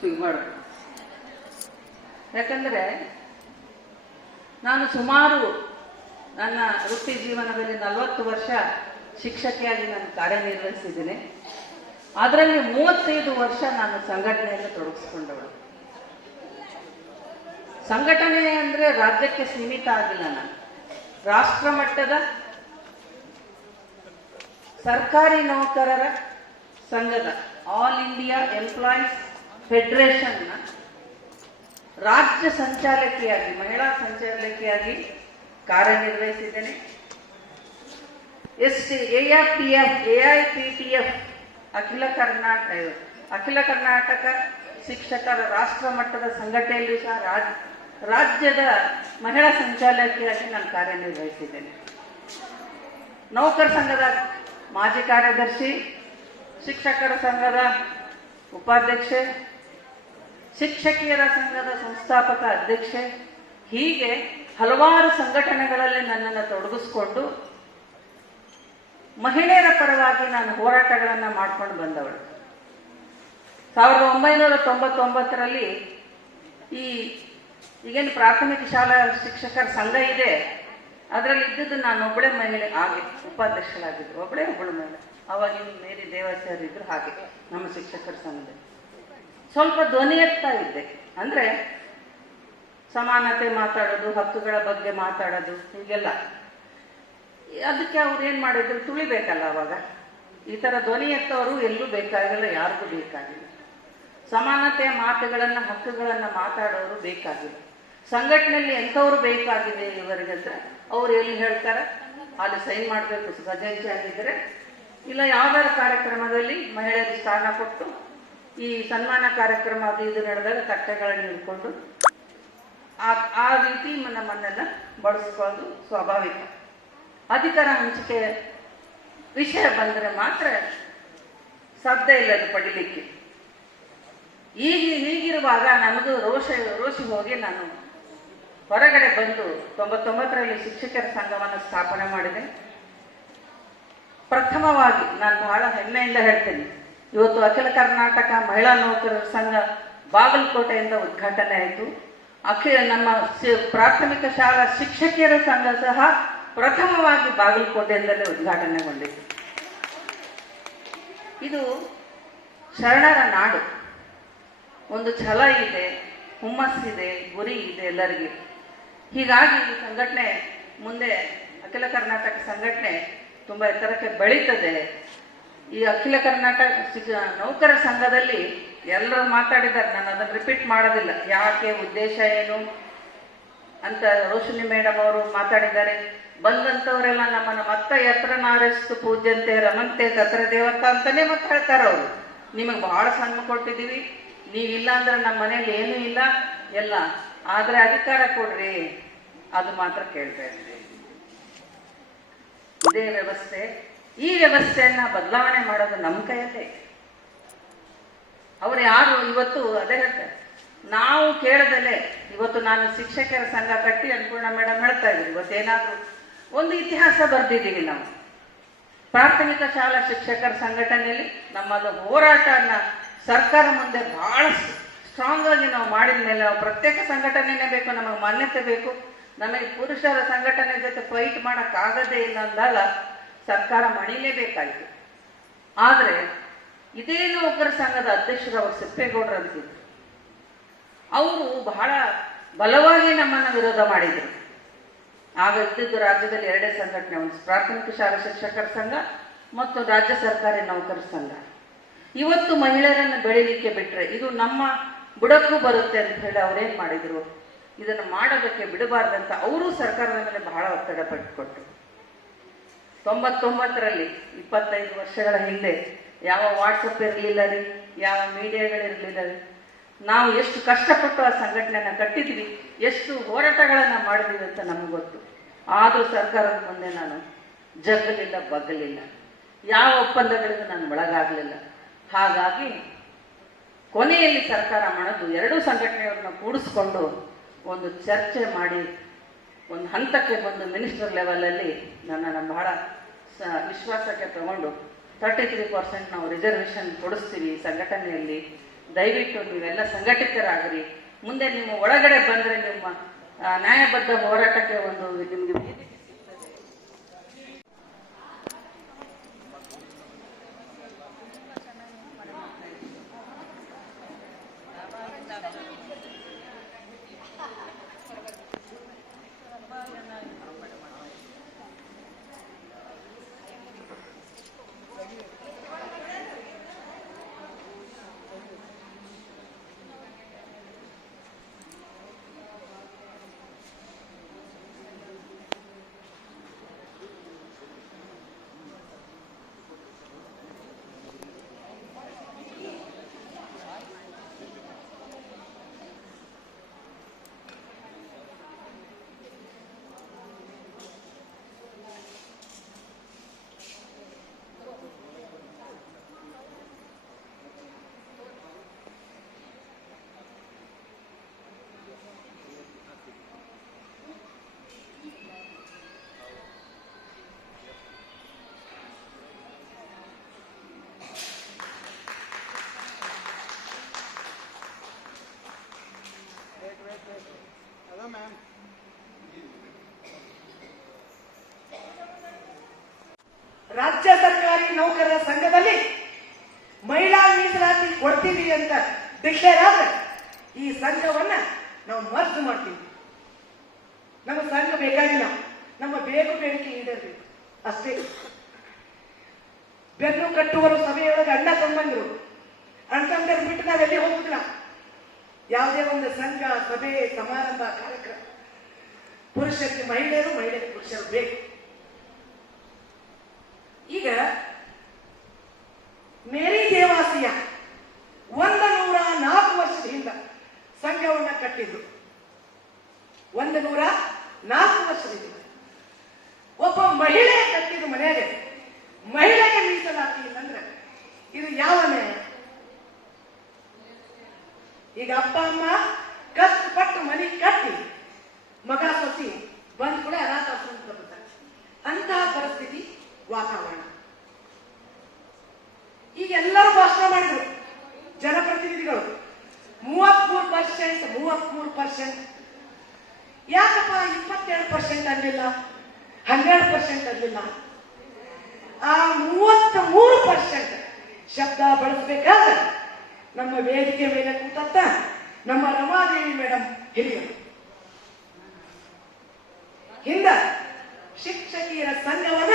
ಶುರು ಯಾಕಂದರೆ ನಾನು ಸುಮಾರು ನನ್ನ ವೃತ್ತಿ ಜೀವನದಲ್ಲಿ 40 ವರ್ಷ ಶಿಕ್ಷಕಿಯಾಗಿ ನಾನು ಕಾರ್ಯನಿರ್ವಹಿಸಿದ್ದೇನೆ. ಅದರಲ್ಲಿ 35 ವರ್ಷ ನಾನು ಸಂಘಟನೆಯಲ್ಲಿ ತೊಡಗಿಸ್ಕೊಂಡವಳು. ಸಂಘಟನೆ ಅಂದರೆ ರಾಜ್ಯಕ್ಕೆ ಸೀಮಿತ ಆಗಿಲ್ಲ. ನಾನು ರಾಷ್ಟ್ರ ಮಟ್ಟದ ಸರ್ಕಾರಿ ನೌಕರರ ಸಂಘದ ಆಲ್ ಇಂಡಿಯಾ ಎಂಪ್ಲಾಯೀಸ್ ಫೆಡರೇಷನ್ನ ರಾಜ್ಯ ಸಂಚಾಲಕಿಯಾಗಿ, ಮಹಿಳಾ ಸಂಚಾಲಕಿಯಾಗಿ ಕಾರ್ಯನಿರ್ವಹಿಸಿದ್ದೇನೆ. AIPTF ಅಖಿಲ ಕರ್ನಾಟಕ ಶಿಕ್ಷಕರ ರಾಷ್ಟ್ರ ಮಟ್ಟದ ಸಂಘಟನೆಯಲ್ಲಿ ಸಹ ರಾಜ್ಯದ ಮಹಿಳಾ ಸಂಚಾಲಕಿಯಾಗಿ ನಾನು ಕಾರ್ಯನಿರ್ವಹಿಸಿದ್ದೇನೆ. ನೌಕರ ಸಂಘದ ಮಾಜಿ ಕಾರ್ಯದರ್ಶಿ, ಶಿಕ್ಷಕರ ಸಂಘದ ಉಪಾಧ್ಯಕ್ಷೆ, ಶಿಕ್ಷಕಿಯರ ಸಂಘದ ಸಂಸ್ಥಾಪಕ ಅಧ್ಯಕ್ಷೆ, ಹೀಗೆ ಹಲವಾರು ಸಂಘಟನೆಗಳಲ್ಲಿ ನನ್ನನ್ನು ತೊಡಗಿಸ್ಕೊಂಡು ಮಹಿಳೆಯರ ಪರವಾಗಿ ನಾನು ಹೋರಾಟಗಳನ್ನು ಮಾಡ್ಕೊಂಡು ಬಂದವಳು. 1999ರಲ್ಲಿ ಈಗೇನು ಪ್ರಾಥಮಿಕ ಶಾಲಾ ಶಿಕ್ಷಕರ ಸಂಘ ಇದೆ, ಅದರಲ್ಲಿ ಇದ್ದದ್ದು ನಾನು ಒಬ್ಬಳೇ ಮಹಿಳೆ ಆಗಿ ಉಪಾಧ್ಯಕ್ಷರಾಗಿದ್ದು, ಒಬ್ಬಳು ಮಹಿಳೆ. ಅವಾಗಿನ ಮೇರಿ ದೇವಾಚಾರ್ಯ ಇದ್ರು. ಹಾಗೆ ನಮ್ಮ ಶಿಕ್ಷಕರ ಸಂಘದಲ್ಲಿ ಸ್ವಲ್ಪ ಧ್ವನಿ ಎತ್ತಾ ಇದ್ದೆ. ಅಂದರೆ ಸಮಾನತೆ ಮಾತಾಡೋದು, ಹಕ್ಕುಗಳ ಬಗ್ಗೆ ಮಾತಾಡೋದು, ಹೀಗೆಲ್ಲ. ಅದಕ್ಕೆ ಅವ್ರು ಏನು ಮಾಡಿದ್ರು, ತುಳಿಬೇಕಲ್ಲ. ಅವಾಗ ಈ ಥರ ಧ್ವನಿ ಎತ್ತವರು ಎಲ್ಲೂ ಬೇಕಾಗಿಲ್ಲ, ಯಾರಿಗೂ ಬೇಕಾಗಿಲ್ಲ. ಸಮಾನತೆಯ ಮಾತುಗಳನ್ನು, ಹಕ್ಕುಗಳನ್ನು ಮಾತಾಡೋರು ಬೇಕಾಗಿಲ್ಲ. ಸಂಘಟನೆಯಲ್ಲಿ ಎಂಥವ್ರು ಬೇಕಾಗಿದೆ ಇವರಿಗೆ ಅಂದರೆ ಅವ್ರು ಎಲ್ಲಿ ಹೇಳ್ತಾರೆ ಅಲ್ಲಿ ಸೈನ್ ಮಾಡಬೇಕು, ಖಜಾಂಚಿ ಆಗಿದ್ದರೆ, ಇಲ್ಲ ಯಾವ್ದಾದ್ರು ಕಾರ್ಯಕ್ರಮದಲ್ಲಿ ಮಹಿಳೆಯರಿಗೆ ಸ್ಥಾನ ಕೊಟ್ಟು ಈ ಸನ್ಮಾನ ಕಾರ್ಯಕ್ರಮ ಅದು ಇದು ನಡೆದಾಗ ತಟ್ಟೆಗಳನ್ನು ಹಿಡ್ಕೊಂಡು ಆ ರೀತಿ ನಮ್ಮನ್ನೆಲ್ಲ ಬಳಸ್ಕೊಂಡು ಸ್ವಾಭಾವಿಕ. ಅಧಿಕಾರ ಹಂಚಿಕೆ ವಿಷಯ ಬಂದರೆ ಮಾತ್ರ ಸಾಧ್ಯ ಇಲ್ಲ ಅದು ಪಡಿಲಿಕ್ಕೆ. ಹೀಗಿರುವಾಗ ನಮಗೂ ರೋಷಿ ಹೋಗಿ ನಾನು ಹೊರಗಡೆ ಬಂದು 99ರಲ್ಲಿ ಶಿಕ್ಷಕರ ಸಂಘವನ್ನು ಸ್ಥಾಪನೆ ಮಾಡಿದೆ. ಪ್ರಥಮವಾಗಿ ನಾನು ಬಹಳ ಹೆಮ್ಮೆಯಿಂದ ಹೇಳ್ತೇನೆ, ಇವತ್ತು ಅಖಿಲ ಕರ್ನಾಟಕ ಮಹಿಳಾ ನೌಕರರ ಸಂಘ ಬಾಗಲಕೋಟೆಯಿಂದ ಉದ್ಘಾಟನೆ ಆಯಿತು. ನಮ್ಮ ಪ್ರಾಥಮಿಕ ಶಾಲಾ ಶಿಕ್ಷಕಿಯರ ಸಂಘ ಸಹ ಪ್ರಥಮವಾಗಿ ಬಾಗಲಕೋಟೆಯಿಂದಲೇ ಉದ್ಘಾಟನೆಗೊಂಡಿತು. ಇದು ಶರಣರ ನಾಡು. ಒಂದು ಛಲ ಇದೆ, ಹುಮ್ಮಸ್ಸಿದೆ, ಗುರಿ ಇದೆ ಎಲ್ಲರಿಗೆ. ಹೀಗಾಗಿ ಈ ಸಂಘಟನೆ ಮುಂದೆ, ಅಖಿಲ ಕರ್ನಾಟಕ ಸಂಘಟನೆ ತುಂಬ ಎತ್ತರಕ್ಕೆ ಬೆಳೀತದೆ. ಈ ಅಖಿಲ ಕರ್ನಾಟಕ ನೌಕರ ಸಂಘದಲ್ಲಿ ಎಲ್ಲರೂ ಮಾತಾಡಿದ್ದಾರೆ, ನಾನು ಅದನ್ನು ರಿಪೀಟ್ ಮಾಡೋದಿಲ್ಲ. ಯಾಕೆ, ಉದ್ದೇಶ ಏನು ಅಂತ ರೋಶಿನಿ ಮೇಡಮ್ ಅವರು ಮಾತಾಡಿದ್ದಾರೆ. ಬಂದಂಥವರೆಲ್ಲ ನಮ್ಮನ್ನು ಮತ್ತೆ ಎತ್ತರ ನಾರೆಸ್ತು ಪೂಜ್ಯಂತೆ ರಮಂತೆ ತತ್ರ ದೇವತ ಅಂತಲೇ ಮತ್ತೆ ಹೇಳ್ತಾರೆ ಅವರು. ನಿಮಗೆ ಬಹಳ ಸಣ್ಣ ಕೊಟ್ಟಿದ್ದೀವಿ, ನೀವಿಲ್ಲ ಅಂದ್ರೆ ನಮ್ಮ ಮನೇಲಿ ಏನೂ ಇಲ್ಲ ಎಲ್ಲ, ಆದರೆ ಅಧಿಕಾರ ಕೊಡ್ರಿ, ಅದು ಮಾತ್ರ ಕೇಳ್ತಾ ಇದ್ದೀವಿ. ಇದೇ ವ್ಯವಸ್ಥೆ. ಈ ವ್ಯವಸ್ಥೆಯನ್ನ ಬದಲಾವಣೆ ಮಾಡೋದು ನಮ್ಮ ಕೈಯಲ್ಲೇ. ಅವ್ರು ಯಾರು ಇವತ್ತು ಅದೇ ಹೇಳ್ತಾರೆ, ನಾವು ಕೇಳದಲ್ಲೇ ಇವತ್ತು ನಾನು ಶಿಕ್ಷಕರ ಸಂಘ ಕಟ್ಟಿ ಅನ್ನಪೂರ್ಣ ಮೇಡಮ್ ಹೇಳ್ತಾ ಇದ್ದೀವಿ, ಇವತ್ತೇನಾದರೂ ಒಂದು ಇತಿಹಾಸ ಬರೆದಿದ್ದೀವಿ ನಾವು. ಪ್ರಾಥಮಿಕ ಶಾಲಾ ಶಿಕ್ಷಕರ ಸಂಘಟನೆಯಲ್ಲಿ ನಮ್ಮದು ಹೋರಾಟನ ಸರ್ಕಾರ ಮುಂದೆ ಬಹಳ ಸ್ಟ್ರಾಂಗ್ ಆಗಿ ನಾವು ಮಾಡಿದ ಮೇಲೆ, ನಾವು ಪ್ರತ್ಯೇಕ ಸಂಘಟನೆನೇ ಬೇಕು, ನಮಗೆ ಮಾನ್ಯತೆ ಬೇಕು, ನಮಗೆ ಪುರುಷರ ಸಂಘಟನೆ ಜೊತೆ ಫೈಟ್ ಮಾಡೋಕ್ಕಾಗದೇ ಇಲ್ಲ ಅಂದಾಗ ಸರ್ಕಾರ ಮಣಿಲೇಬೇಕಾಯಿತು. ಆದರೆ ಇದೇ ನೌಕರ ಸಂಘದ ಅಧ್ಯಕ್ಷರು ಅವರು ಸಿಪ್ಪೇಗೌಡರು ಅಂತಿದ್ರು. ಅವರು ಬಹಳ ಬಲವಾಗಿ ನಮ್ಮನ್ನು ವಿರೋಧ ಮಾಡಿದರು. ಆಗ ಇದ್ದಿದ್ದು ರಾಜ್ಯದಲ್ಲಿ 2 ಸಂಘಟನೆ, ಒಂದು ಪ್ರಾಥಮಿಕ ಶಾಲಾ ಶಿಕ್ಷಕರ ಸಂಘ ಮತ್ತು ರಾಜ್ಯ ಸರ್ಕಾರಿ ನೌಕರ ಸಂಘ. ಇವತ್ತು ಮಹಿಳೆಯರನ್ನು ಬೆಳಿಲಿಕ್ಕೆ ಬಿಟ್ಟರೆ ಇದು ನಮ್ಮ ಬುಡಕ್ಕೂ ಬರುತ್ತೆ ಅಂತ ಹೇಳಿ ಅವ್ರೇನು ಮಾಡಿದರು, ಇದನ್ನು ಮಾಡೋದಕ್ಕೆ ಬಿಡಬಾರ್ದಂತ ಅವರು ಸರ್ಕಾರದ ಮೇಲೆ ಬಹಳ ಒತ್ತಡ ಪಟ್ಟುಕೊಟ್ರು. 99ರಲ್ಲಿ 25 ವರ್ಷಗಳ ಹಿಂದೆ ಯಾವ ವಾಟ್ಸಪ್ ಇರಲಿಲ್ಲ ರೀ, ಯಾವ ಮೀಡಿಯಾಗಳಿರಲಿಲ್ಲ ರೀ. ನಾವು ಎಷ್ಟು ಕಷ್ಟಪಟ್ಟು ಆ ಸಂಘಟನೆಯನ್ನು ಕಟ್ಟಿದ್ವಿ, ಎಷ್ಟು ಹೋರಾಟಗಳನ್ನು ಮಾಡಿದ್ವಿ ಅಂತ ನಮ್ಗೆ ಗೊತ್ತು. ಆದರೂ ಸರ್ಕಾರದ ಮುಂದೆ ನಾನು ಜಗ್ಗಲಿಲ್ಲ, ಬಗ್ಗಲಿಲ್ಲ, ಯಾವ ಒಪ್ಪಂದಗಳಿಗೂ ನಾನು ಒಳಗಾಗಲಿಲ್ಲ. ಹಾಗಾಗಿ ಕೊನೆಯಲ್ಲಿ ಸರ್ಕಾರ ಮಾಡೋದು 2 ಸಂಘಟನೆಯವ್ರನ್ನ ಕೂಡಿಸ್ಕೊಂಡು ಒಂದು ಚರ್ಚೆ ಮಾಡಿ ಒಂದು ಹಂತಕ್ಕೆ ಬಂದು ಮಿನಿಸ್ಟರ್ ಲೆವೆಲಲ್ಲಿ ನನ್ನನ್ನು ಬಹಳ ವಿಶ್ವಾಸಕ್ಕೆ ತಗೊಂಡು 33% ನಾವು ರಿಸರ್ವೇಷನ್ ಕೊಡಿಸ್ತೀವಿ ಸಂಘಟನೆಯಲ್ಲಿ. ದಯವಿಟ್ಟು ನೀವೆಲ್ಲ ಸಂಘಟಿತರಾಗ್ರಿ. ಮುಂದೆ ನಿಮ್ಮ ಒಳಗಡೆ ಬಂದರೆ ನಿಮ್ಮ ನ್ಯಾಯಬದ್ಧ ಹೋರಾಟಕ್ಕೆ ಒಂದು ನಿಮಗೆ ವೇದಿಕೆ ಸಿಗ್ತದೆ. ರಾಜ್ಯ ಸರ್ಕಾರಿ ನೌಕರರ ಸಂಘದಲ್ಲಿ ಮಹಿಳಾ ಮೀಸಲಾತಿ ಕೊಡ್ತೀವಿ ಅಂತ ಡಿಕ್ಲೇರ್ ಆದ್ರೆ ಈ ಸಂಘವನ್ನ ನಾವು ಮರ್ಜ್ ಮಾಡ್ತೀವಿ. ನಮ್ಮ ಸಂಘ ಬೇಕಾಗಿಲ್ಲ, ನಮ್ಮ ಬೇಡಿಕೆ ಈಡೇರಬೇಕು ಅಷ್ಟೇ. ಬೆನ್ನು ಕಟ್ಟುವರು ಸಭೆಯೊಳಗೆ ಅಣ್ಣ ತಮ್ಮಂದ್ರು ಅಣ್ಣ ಬಿಟ್ಟು ನಾವೆಲ್ಲಿ ಹೋಗುದಿಲ್ಲ. ಯಾವುದೇ ಒಂದು ಸಂಘ, ಸಭೆ, ಸಮಾರಂಭ, ಕಾರ್ಯಕ್ರಮ ಪುರುಷರಿಗೆ ಮಹಿಳೆಯರು, ಮಹಿಳೆಯರಿಗೆ ಪುರುಷರು ಬೇಕು. ಈಗ ಮೇರಿ ದೇವಾಸಿಯ 104 ವರ್ಷದ ಹಿಂದ ಸಂಘವನ್ನ ಕಟ್ಟಿದ್ದು. 104 ವರ್ಷದ ಹಿಂದ ಒಬ್ಬ ಮಹಿಳೆ ಕಟ್ಟಿದ ಮನೆಯಾಗ ಮಹಿಳೆಗೆ ಮೀಸಲಾತಿ ಇಲ್ಲಂದ್ರೆ ಇದು ಯಾವ ನ್ಯಾಯ? ಈಗ ಅಪ್ಪ ಅಮ್ಮ ಕಷ್ಟಪಟ್ಟು ಮನೆ ಕಟ್ಟಿ ಮಗ ಸೊಸಿ ಬಂದ್ ಕೂಡ ಅನಾಥಾಶ್ರಮ ಬರುತ್ತಾರೆ. ಅಂತಹ ಪರಿಸ್ಥಿತಿ ವಾತಾವರಣ. ಈಗ ಎಲ್ಲರೂ ಭಾಷಣ ಮಾಡಿದ್ರು ಜನಪ್ರತಿನಿಧಿಗಳು. 33%. ಯಾಕಪ್ಪ 22% ಅನ್ನಲಿಲ್ಲ, 12% ಅನ್ನಲಿಲ್ಲ? ಆ 33% ಶಬ್ದ ಬಳಸಬೇಕಾದ್ರೆ ನಮ್ಮ ವೇದಿಕೆ ಮೇಲೆ ಕೂತಂತ ನಮ್ಮ ರಮಾದೇವಿ ಮೇಡಮ್ ಹಿರಿಯರು ಹಿಂದ ಶಿಕ್ಷಕಿಯರ ಸಂಘವನ್ನ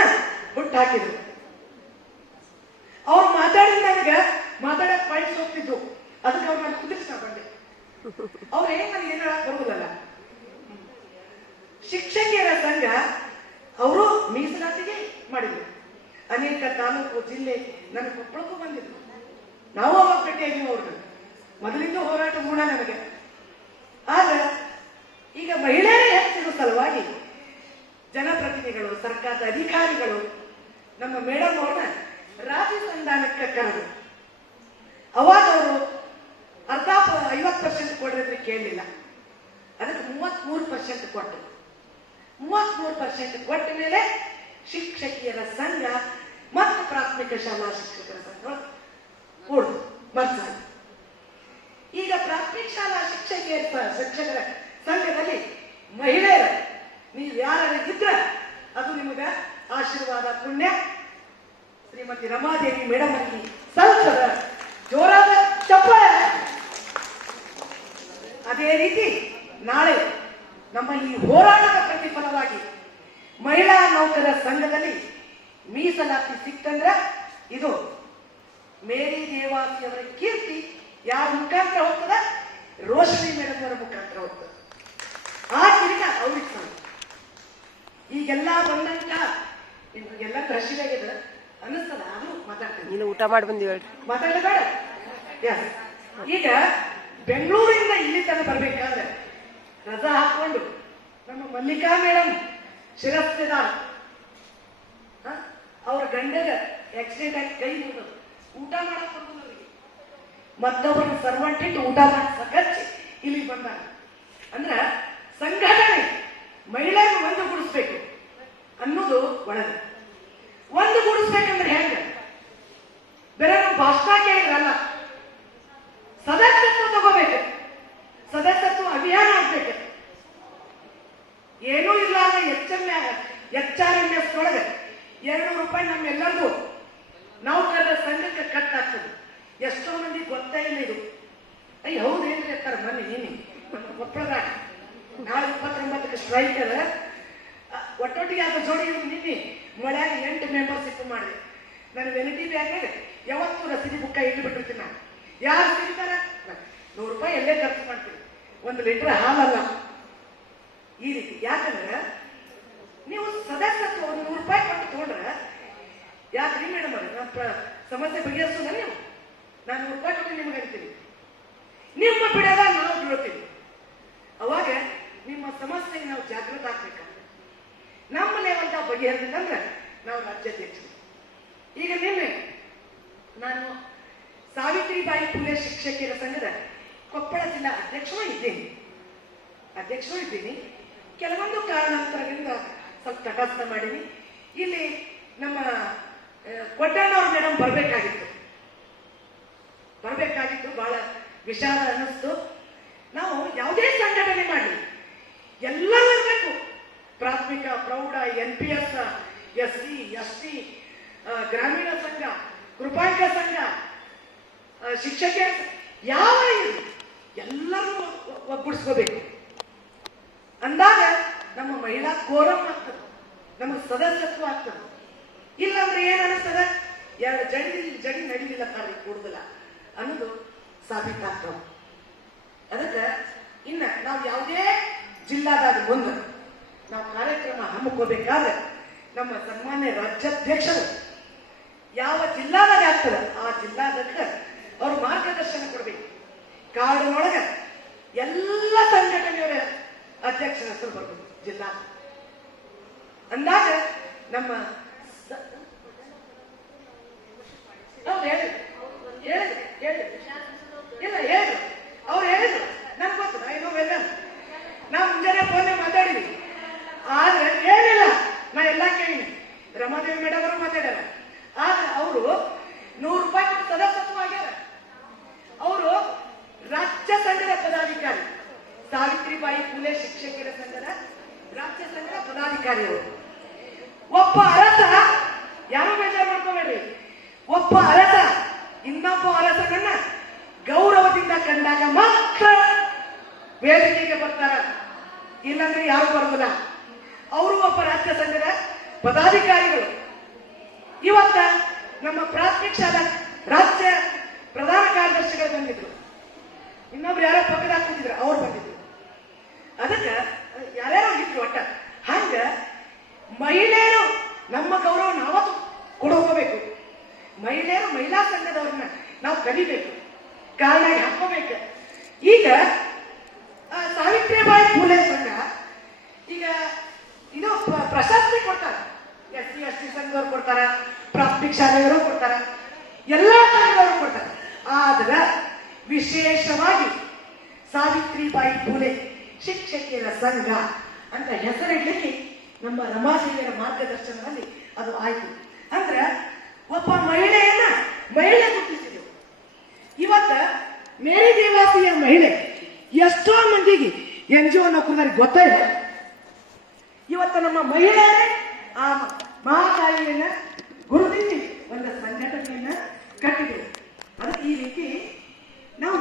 ಹುಟ್ಟಾಕಿದ್ರು. ಅವ್ರು ಮಾತಾಡಿದ ನನಗೆ ಮಾತಾಡಕ್ ಪಾಯಿಂಟ್ಸ್ ಹೋಗ್ತಿದ್ದು, ಅದಕ್ಕೆ ಅವ್ರನ್ನ ಕುದಿಸ್ತಾ ಬಂದೆ. ಅವ್ರು ನನಗೆ ಏನು ಹೇಳಕ್ ಬರುವುದಲ್ಲ. ಶಿಕ್ಷಕಿಯರ ಸಂಘ ಅವರು ಮೀಸಲಾತಿಗೆ ಮಾಡಿದ್ರು. ಅನೇಕ ತಾಲೂಕು, ಜಿಲ್ಲೆ, ನನ್ನ ಕೊಪ್ಪಳಕ್ಕೂ ಬಂದಿದ್ರು. ನಾವು ಅವಾಗ ಭೇಟಿಯಾಗಿವಿ ಅವ್ರನ್ನ. ಮೊದಲಿಂದ ಹೋರಾಟ ಮೂಡ ನನಗೆ. ಆದ್ರೆ ಈಗ ಮಹಿಳೆಯರೇ ಹೆಚ್ಚಿನ ಸಲುವಾಗಿ ಜನಪ್ರತಿನಿಧಿಗಳು, ಸರ್ಕಾರದ ಅಧಿಕಾರಿಗಳು ನಮ್ಮ ಮೇಡಮ್ ಅವ್ರನ್ನ ರಾಜ್ಯ ಸಂಧಾನಕ್ಕೆ ಕರೆದು ಅವಾಗ ಅವರು ಅರ್ಧ 50% ಕೊಡ್ರಿದ್ರೆ ಕೇಳಲಿಲ್ಲ. ಅದಕ್ಕೆ 33% ಕೊಟ್ಟರು. 33% ಕೊಟ್ಟ ಮೇಲೆ ಶಿಕ್ಷಕಿಯರ ಸಂಘ ಮತ್ತು ಪ್ರಾಥಮಿಕ ಶಾಲಾ ಶಿಕ್ಷಕರ ಸಂಘ ಕೂಡುದು ಮನಸ್ಸಾಗಿ. ಈಗ ಪ್ರಾಥಮಿಕ ಶಾಲಾ ಶಿಕ್ಷಕರ ಸಂಘದಲ್ಲಿ ಮಹಿಳೆಯರು ನೀವು ಯಾರಿದ್ರೆ ಅದು ನಿಮಗೆ ಆಶೀರ್ವಾದ, ಪುಣ್ಯ. ಶ್ರೀಮತಿ ರಮಾದೇವಿ ಮೇಡಮ್ ಅಲ್ಲಿ ಸಲ್ಸದ ಜೋರಾದ ಚಪ್ಪಾಳೆ. ಅದೇ ರೀತಿ ನಾಳೆ ನಮ್ಮ ಈ ಹೋರಾಟದ ಪ್ರತಿಫಲವಾಗಿ ಮಹಿಳಾ ನೌಕರರ ಸಂಘದಲ್ಲಿ ಮೀಸಲಾತಿ ಸಿಕ್ತಂದ್ರ ಇದು ಮೇರಿ ದೇವಾಸಿ ಅವರ ಕೀರ್ತಿ ಯಾರ ಮುಖಾಂತರ ಹೋಗ್ತದ? ರೋಶನಿ ಮೇಡಮ್ ಅವರ ಮುಖಾಂತರ ಹೋಗ್ತದೆ. ಆ ಕಿರಿಕ ಅವ್ರಿಗೆ ಈಗೆಲ್ಲ ಬಂದಂತ ಎಲ್ಲ ಕೃಷಿಯಾಗಿದೆ ಅನ್ನಿಸ್ತದ. ಆದ್ರೂ ಮಾತಾಡ್ತೀನಿ. ಊಟ ಮಾಡಿ ಬಂದಿವಿ ಮಾತಾಡಬೇಡ. ಈಗ ಬೆಂಗಳೂರಿಂದ ಇಲ್ಲಿ ತನಕ ಬರ್ಬೇಕಾದ್ರೆ ರಜಾ ಹಾಕೊಂಡು ನಮ್ಮ ಮಲ್ಲಿಕಾ ಮೇಡಮ್ ಶಿರಸ್ತೆದಾರ ಅವ್ರ ಗಂಡಗ ಆಕ್ಸಿಡೆಂಟ್ ಆಗಿ ಕೈ ಮುಗಿದು ಊಟ ಮಾಡಕ್ ಬರ್ತದವ್ರಿಗೆ. ಮತ್ತೊಬ್ಬರನ್ನ ಸರ್ವಂಟ್ ಇಟ್ಟು ಊಟ ಮಾಡಿ ಸಕಚ್ಚಿ ಇಲ್ಲಿ ಬಂದಾಗ ಅಂದ್ರ ಸಂಘಟನೆ ಮಹಿಳೆಯರು ಒಂದುಗೂಡಿಸ್ಬೇಕು ಅನ್ನೋದು ಒಳಗೆ. ಒಂದುಗೂಡಿಸ್ಬೇಕಂದ್ರೆ ಹೆಂಗ? ಭಾಷಣ ಕೇಳಿದ್ರಲ್ಲ, ಸದಸ್ಯತ್ವ ತಗೋಬೇಕು, ಸದಸ್ಯತ್ವ ಅಭಿಯಾನ ಆಗ್ಬೇಕು. ಏನೂ ಇಲ್ಲ ಅಂದ್ರೆ HRMS ಒಳಗೆ 200 ರೂಪಾಯಿ ನಮ್ಮೆಲ್ಲರಿಗೂ ನೌಕರರ ಸಂಘಕ್ಕೆ ಕಟ್ಟಾಗ್ತದೆ. ಎಷ್ಟೋ ಮಂದಿ ಗೊತ್ತೇ ಇಲ್ಲ ಇದು. ಅಯ್ಯ ಹೌದೇನ್ರಿ ಅಂತಾರೆ. ಮೊನ್ನೆ ನಮ್ಮ ಕೊಪ್ಪಳದಾಗ ನಾಳೆ 29ಕ್ಕೆ ಸ್ಟ್ರೈಕ್ ಅದ, ಒಟ್ಟೊಟ್ಟಿಗೆ ಆದ ಜೋಡಿ ನಿನ್ನೆ ಮಳ್ಯಾಗ 8 ಮೆಂಬರ್ಶಿಪ್ ಮಾಡಿದೆ. ನನ್ನ ವೆನಿಟಿ ಬ್ಯಾಗ್ ಯಾವತ್ತೂ ರಸೀದಿ ಬುಕ್ಕ ಇಟ್ಟುಬಿಟ್ಟಿರ್ತೀನಿ. ನಾನು ಯಾರು ಸಿಗ್ತಾರ 100 ರೂಪಾಯಿ ಎಲ್ಲೇ ಖರ್ಚು ಮಾಡ್ತೀನಿ, 1 ಲೀಟರ್ ಹಾಲಲ್ಲ. ಈ ರೀತಿ ಯಾಕಂದ್ರೆ ನೀವು ಸದಸ್ಯತ್ವ 100 ರೂಪಾಯಿ ಕೊಟ್ಟು ತಗೊಂಡ್ರೆ ಯಾಕ್ರಿ ಮೇಡಮ್ ಅವ್ರೆ ನನ್ನ ಸಮಸ್ಯೆ ಬಗೆಹರಿಸೋದ ನೀವು? ನಾನು 100 ರೂಪಾಯಿ ಕೊಟ್ಟು ನಿಮ್ಗೆ ಅಂತೀನಿ, ನಿಮ್ಮ ಬಿಡಲ್ಲ ನಾವು ಬೀಳ್ತೀವಿ. ಅವಾಗ ನಿಮ್ಮ ಸಮಸ್ಯೆಗೆ ನಾವು ಜಾಗೃತ ಆಗ್ಬೇಕು. ನಮ್ಮ ಲೆವೆಲ್ದ ಬಗೆಹರಿದಿಲ್ಲ ಅಂದ್ರೆ ನಾವು ರಾಜ್ಯಾಧ್ಯಕ್ಷರು. ಈಗ ನಿನ್ನೆ ನಾನು ಸಾವಿತ್ರಿಬಾಯಿ ಫುಲೆ ಶಿಕ್ಷಕಿಯರ ಸಂಘದ ಕೊಪ್ಪಳ ಜಿಲ್ಲಾ ಅಧ್ಯಕ್ಷರೂ ಇದ್ದೀನಿ. ಕೆಲವೊಂದು ಕಾರಣಾಂತರಗಳಿಂದ ಸ್ವಲ್ಪ ತಟಸ್ಥ ಮಾಡೀನಿ. ಇಲ್ಲಿ ನಮ್ಮ ಕೊಟ್ಟಣ್ಣವ್ರ ಮೇಡಮ್ ಬರಬೇಕಾಗಿತ್ತು, ಬಹಳ ವಿಷಾದ ಅನ್ನಿಸ್ತು. ನಾವು ಯಾವುದೇ ಸಂಘಟನೆ ಮಾಡಲಿ ಎಲ್ಲರೂ ಇರಬೇಕು. ಪ್ರಾಥಮಿಕ, ಪ್ರೌಢ, NPS, SC, ST, ಗ್ರಾಮೀಣ ಸಂಘ, ಕೃಪಾಂಕ ಸಂಘ, ಶಿಕ್ಷಕಿಯರ ಯಾವ ಎಲ್ಲರೂ ಒಗ್ಗೂಡಿಸ್ಕೋಬೇಕು. ಅಂದಾಗ ನಮ್ಮ ಮಹಿಳಾ ಕೋರಂ ಆಗ್ತದೆ, ನಮಗೆ ಸದಸ್ಯತ್ವ ಆಗ್ತದೆ. ಇಲ್ಲಾಂದ್ರೆ ಏನ್ ಅನಿಸ್ತದ, 2 ಜಡಿ ನಡೀಲಿಲ್ಲ ಕಾರ್ಯ ಕೂಡುದಿಲ್ಲ ಅನ್ನೋದು ಸಾಬೀತಾಗ್ತದೆ. ಅದಕ್ಕೆ ಇನ್ನ ನಾವು ಯಾವುದೇ ಜಿಲ್ಲಾದಾಗ ಮುಂದೆ ನಾವು ಕಾರ್ಯಕ್ರಮ ಹಮ್ಮಿಕೋಬೇಕಾದ್ರೆ ನಮ್ಮ ಸನ್ಮಾನ್ಯ ರಾಜ್ಯಾಧ್ಯಕ್ಷರು ಯಾವ ಜಿಲ್ಲಾದಾಗ ಆಗ್ತದೆ ಆ ಜಿಲ್ಲಾದಾಗ ಅವ್ರು ಮಾರ್ಗದರ್ಶನ ಕೊಡ್ಬೇಕು. ಕಾಡಿನೊಳಗ ಎಲ್ಲ ಸಂಘಟನೆಯವರ ಅಧ್ಯಕ್ಷರ ಹೆಸರು ಬರ್ಬೇಕು ಜಿಲ್ಲಾ ಅಂದಾಗ ನಮ್ಮ ಅವ್ರು ಹೇಳಿದ್ರು ನನ್ಗೆ ಗೊತ್ತು. ನಾವು ಮುಂಜಾನೆ ಫೋನ್ ಮಾತಾಡಿದ್ವಿ, ಆದ್ರೆ ಏನಿಲ್ಲ, ನಾ ಎಲ್ಲಾ ಕೇಳಿನಿ. ರಮಾದೇವಿ ಮೇಡಮ್ ಅವರು ಮಾತಾಡ್ಯಾರ. ಆದ್ರೆ ಅವರು 100 ರೂಪಾಯಿ ಕೊಟ್ಟು ಸದಸ್ಯತ್ವ ಆಗ್ಯಾರ. ಅವರು ರಾಜ್ಯ ಸಂಘದ ಪದಾಧಿಕಾರಿ, ಸಾವಿತ್ರಿಬಾಯಿ ಫುಲೆ ಶಿಕ್ಷಕಿಯರ ಸಂಘದ ರಾಜ್ಯ ಸಂಘದ ಪದಾಧಿಕಾರಿ ಅವರು. ಒಬ್ಬ ಅರಸ, ಯಾರು ಬೇಜಾರು ಮಾಡ್ಕೋಬೇಡ್ರಿ, ಒಬ್ಬ ಅರಸ ಇನ್ನೊಬ್ಬ ಅರಸನನ್ನ ಗೌರವದಿಂದ ಕಂಡಾಗ ಮಾತ್ರ ವೇದಿಕೆಗೆ ಬರ್ತಾರ, ಇಲ್ಲಾಂದ್ರೆ ಯಾರು ಬರೋದಿಲ್ಲ. ಅವರು ಒಬ್ಬ ರಾಜ್ಯ ಸಂಘದ ಪದಾಧಿಕಾರಿಗಳು. ಇವತ್ತ ನಮ್ಮ ಪ್ರಾಥಮಿಕ ಶಾಲಾ ರಾಜ್ಯ ಪ್ರಧಾನ ಕಾರ್ಯದರ್ಶಿಗಳು ಬಂದಿದ್ರು, ಇನ್ನೊಬ್ರು ಯಾರೋ ಪಕ್ಕದ ಕೂತಿದ್ರು, ಅವ್ರು ಬಂದಿದ್ರು. ಅದಕ್ಕೆ ಯಾರ್ಯಾರೋ ಇದ್ರು. ಒಟ್ಟ ಹಂಗ ಮಹಿಳೆಯರು ನಮ್ಮ ಗೌರವ ನಾವತ್ತು ಕೊಡೋಕೋಬೇಕು. ಮಹಿಳೆಯರು ಮಹಿಳಾ ಸಂಘದವ್ರನ್ನ ನಾವು ಕಲಿಬೇಕು, ಕಾರಣ ಹಾಕೋಬೇಕು. ಈಗ ಸಾವಿತ್ರಿಬಾಯಿ ಫುಲೆ ಸಂಘ ಈಗ ಇದು ಪ್ರಶಸ್ತಿ ಕೊಡ್ತಾರ, SC ST ಸಂಘದವ್ರು ಕೊಡ್ತಾರ, ಪ್ರಾಥಮಿಕ ಶಾಲೆಯವರು ಕೊಡ್ತಾರ, ಎಲ್ಲಾ ಸಂಘದವರು ಕೊಡ್ತಾರೆ. ಆದ್ರೆ ವಿಶೇಷವಾಗಿ ಸಾವಿತ್ರಿಬಾಯಿ ಫುಲೆ ಶಿಕ್ಷಕಿಯರ ಸಂಘ ಅಂತ ಹೆಸರಿಡ್ಲಿಕ್ಕೆ ನಮ್ಮ ರಮಾದೇವಿಯರ ಮಾರ್ಗದರ್ಶನದಲ್ಲಿ ಅದು ಆಯ್ತು. ಅಂದ್ರ ಒಬ್ಬ ಮಹಿಳೆಯನ್ನ ಮಹಿಳೆ ಗುರುತಿಸಿದೆವು. ಇವತ್ತ ಮೇರಿ ದೇವಾಸಿಯ ಮಹಿಳೆ ಎಷ್ಟೋ ಮಂದಿಗೆ NGO ನೌಕರರಿಗೆ ಗೊತ್ತಿಲ್ಲ. ಇವತ್ತ ನಮ್ಮ ಮಹಿಳೆಯರೇ ಆ ಮಹಾತಾಯಿಯನ್ನ ಗುರುತಿಸಿ ಒಂದು ಸಂಘಟನೆಯನ್ನ ಕಟ್ಟಿದ್ರು. ಅದಕ್ಕೆ ಈ ರೀತಿ ನಾವು